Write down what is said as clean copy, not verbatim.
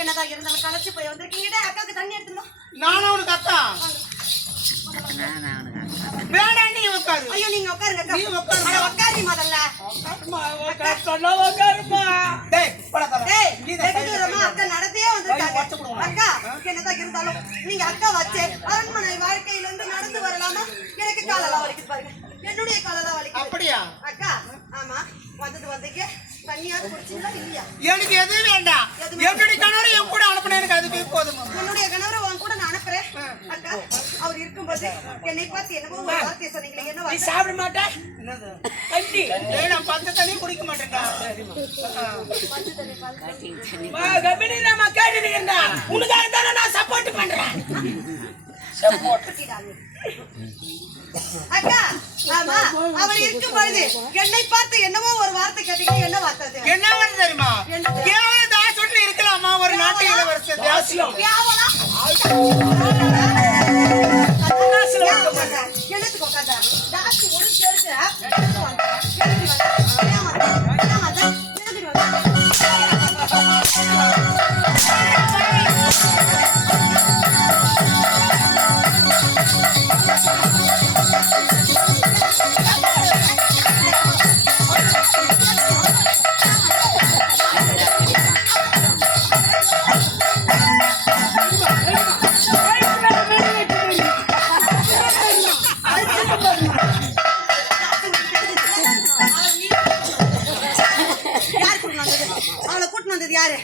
என்னதான் இருந்தாலும் களைச்சு போய் வந்திருக்கீங்கடா. அக்காவுக்கு தண்ணி எடுத்துமா. நானும் உனக்கு அக்கா. வேண்டாம் நீ உட்காரு. ஐயோ நீங்க உட்காருங்க அக்கா. நீ உட்காரு. அட உட்காரி முதல்ல. உட்காருமா. டேய் போடா தல. டேய் வெகு தூரமா அக்கா நடந்தே வந்திருக்காங்க. அக்கா என்னதான் இருந்தாலும் நீங்க அக்கா வச்சே அரண்மனை வாழ்க்கையில இருந்து நடந்து வரலாமா? எனக்கு காலெல்லாம் வலிக்குது பாருங்க. என்னுடைய காலெல்லாம் வலிக்குது. அப்படியா? அக்கா ஆமா வந்தீங்க. தண்ணியாவது குடிச்சீங்களா இல்லையா? எனக்கு எதுவும் வேண்டாம். என்னுடைய கணவர் என் கூட அனுப்பின எனக்கு அதுவே போதும். என்னுடைய கணவரை உன் கூட நான் அனுப்புறேன். அக்கா அவர் இருக்கும்போது என்னை பார்த்து என்னவோ ஒரு வார்த்தையை சொன்னீங்களே, என்ன வார்த்தை? சாப்பிட மாட்டேன். தண்ணி நான் பச்சை தண்ணி குடிக்க மாட்டேன்டா. உனக்காக தானே நான் சப்போர்ட் பண்றேன். அக்கா ஆமா அவர் இருக்கும் பொழுது என்னை பார்த்து என்னவோ ஒரு வார்த்தை கேட்டீங்க. என்ன வார்த்தை? என்ன வார்த்தை தெரியுமா? கேவல தாசுன்னு இருக்கலாமா ஒரு நாட்டு இளவரசர் தாசியம். என்னத்துக்கு உட்காந்தா தாசி ஒரு சேர்த்து யாரு?